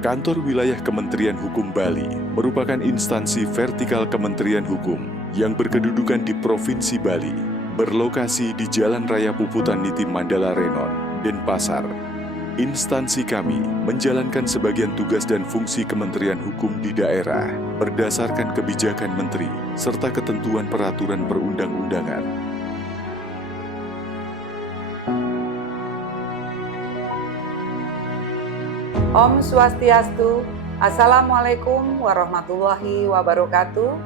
Kantor Wilayah Kementerian Hukum Bali merupakan instansi vertikal Kementerian Hukum yang berkedudukan di Provinsi Bali, berlokasi di Jalan Raya Puputan Niti Mandala Renon, Denpasar. Instansi kami menjalankan sebagian tugas dan fungsi Kementerian Hukum di daerah berdasarkan kebijakan menteri serta ketentuan peraturan perundang-undangan. Om Swastiastu, Assalamualaikum warahmatullahi wabarakatuh.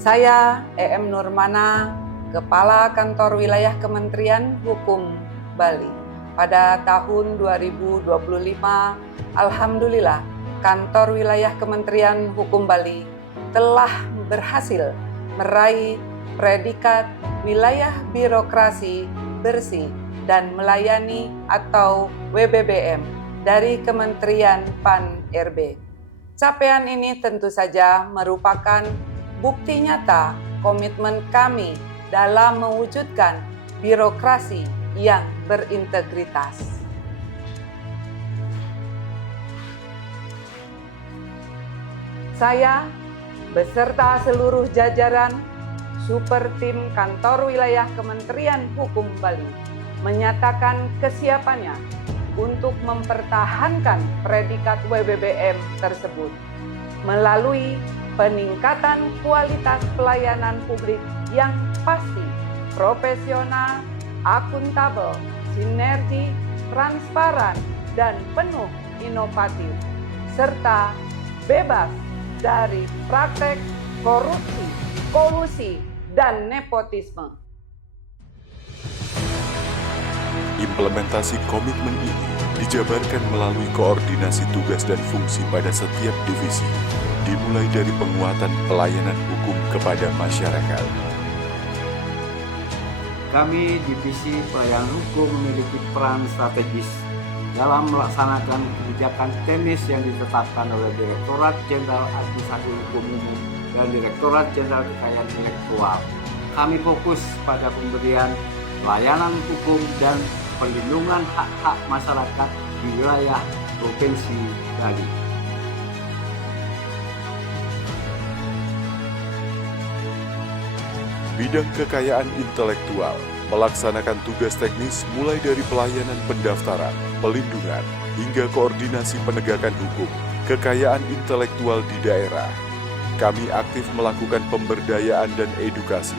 Saya EM Nurmana, Kepala Kantor Wilayah Kementerian Hukum Bali. Pada tahun 2025, Alhamdulillah, Kantor Wilayah Kementerian Hukum Bali telah berhasil meraih predikat wilayah birokrasi bersih dan melayani atau WBBM dari Kementerian PAN-RB. Capaian ini tentu saja merupakan bukti nyata komitmen kami dalam mewujudkan birokrasi yang berintegritas. Saya beserta seluruh jajaran Super Tim Kantor Wilayah Kementerian Hukum Bali menyatakan kesiapannya untuk mempertahankan predikat WBBM tersebut melalui peningkatan kualitas pelayanan publik yang pasti, profesional, akuntabel, sinergi, transparan, dan penuh inovatif, serta bebas dari praktek korupsi, kolusi, dan nepotisme. Implementasi komitmen ini dijabarkan melalui koordinasi tugas dan fungsi pada setiap divisi, dimulai dari penguatan pelayanan hukum kepada masyarakat. Kami Divisi Pelayanan Hukum memiliki peran strategis dalam melaksanakan kebijakan teknis yang ditetapkan oleh Direktorat Jenderal Administrasi Hukum Umum dan Direktorat Jenderal Kekayaan Intelektual. Kami fokus pada pemberian pelayanan hukum dan perlindungan hak-hak masyarakat di wilayah Provinsi Bali. Bidang kekayaan intelektual melaksanakan tugas teknis mulai dari pelayanan pendaftaran, pelindungan, hingga koordinasi penegakan hukum, kekayaan intelektual di daerah. Kami aktif melakukan pemberdayaan dan edukasi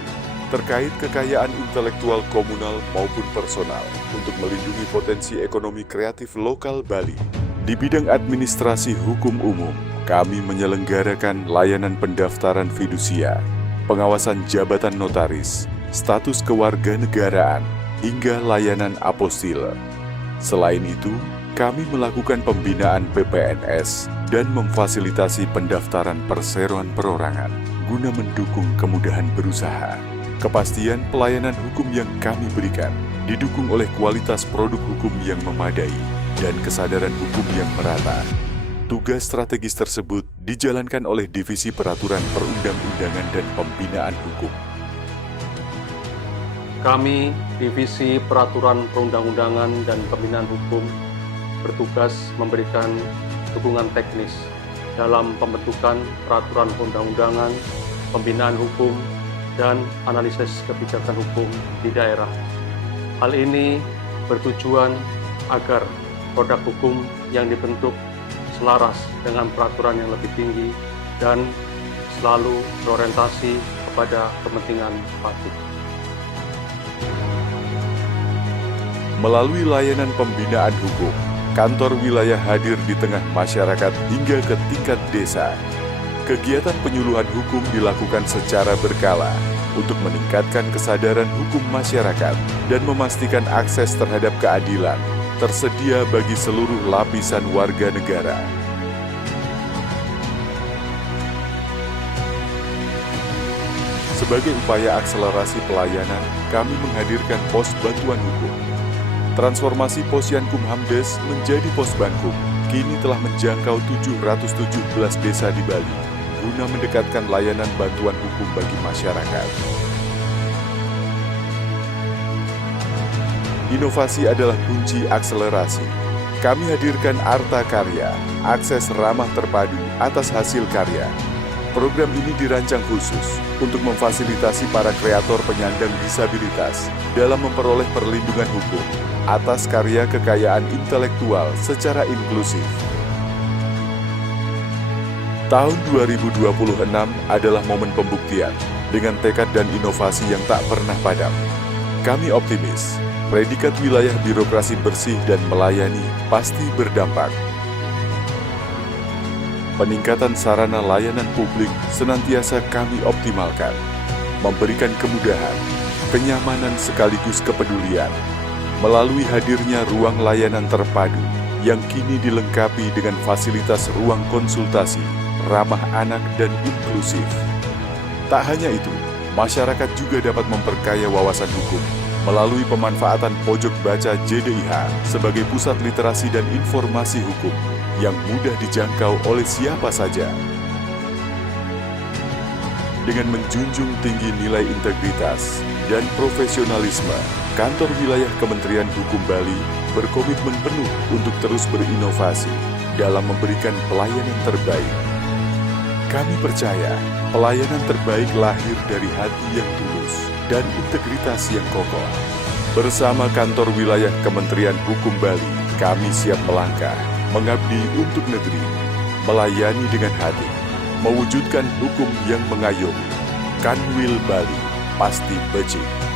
terkait kekayaan intelektual komunal maupun personal untuk melindungi potensi ekonomi kreatif lokal Bali. Di bidang administrasi hukum umum, kami menyelenggarakan layanan pendaftaran fidusia, pengawasan jabatan notaris, status kewarganegaraan, hingga layanan apostille. Selain itu, kami melakukan pembinaan PPNS dan memfasilitasi pendaftaran perseroan perorangan guna mendukung kemudahan berusaha. Kepastian pelayanan hukum yang kami berikan didukung oleh kualitas produk hukum yang memadai dan kesadaran hukum yang merata. Tugas strategis tersebut dijalankan oleh Divisi Peraturan Perundang-undangan dan Pembinaan Hukum. Kami, Divisi Peraturan Perundang-undangan dan Pembinaan Hukum, bertugas memberikan dukungan teknis dalam pembentukan peraturan perundang-undangan, pembinaan hukum, dan analisis kebijakan hukum di daerah. Hal ini bertujuan agar produk hukum yang dibentuk selaras dengan peraturan yang lebih tinggi dan selalu berorientasi kepada kepentingan publik. Melalui layanan pembinaan hukum, kantor wilayah hadir di tengah masyarakat hingga ke tingkat desa. Kegiatan penyuluhan hukum dilakukan secara berkala untuk meningkatkan kesadaran hukum masyarakat dan memastikan akses terhadap keadilan tersedia bagi seluruh lapisan warga negara. Sebagai upaya akselerasi pelayanan, kami menghadirkan pos bantuan hukum. Transformasi Posyankumhamdes menjadi pos Bankum kini telah menjangkau 717 desa di Bali guna mendekatkan layanan bantuan hukum bagi masyarakat. Inovasi adalah kunci akselerasi. kami hadirkan Arta Karya, akses ramah terpadu atas hasil karya. Program ini dirancang khusus untuk memfasilitasi para kreator penyandang disabilitas dalam memperoleh perlindungan hukum atas karya kekayaan intelektual secara inklusif. Tahun 2026 adalah momen pembuktian dengan tekad dan inovasi yang tak pernah padam. Kami optimis, predikat wilayah birokrasi bersih dan melayani pasti berdampak. Peningkatan sarana layanan publik senantiasa kami optimalkan, memberikan kemudahan, kenyamanan sekaligus kepedulian, melalui hadirnya ruang layanan terpadu yang kini dilengkapi dengan fasilitas ruang konsultasi, ramah anak dan inklusif. Tak hanya itu, masyarakat juga dapat memperkaya wawasan hukum melalui pemanfaatan pojok baca JDIH sebagai pusat literasi dan informasi hukum yang mudah dijangkau oleh siapa saja. Dengan menjunjung tinggi nilai integritas dan profesionalisme, Kantor Wilayah Kementerian Hukum Bali berkomitmen penuh untuk terus berinovasi dalam memberikan pelayanan terbaik. Kami percaya pelayanan terbaik lahir dari hati yang tulus dan integritas yang kokoh. Bersama Kantor Wilayah Kementerian Hukum Bali, kami siap melangkah, mengabdi untuk negeri, melayani dengan hati, mewujudkan hukum yang mengayomi. Kanwil Bali pasti becik.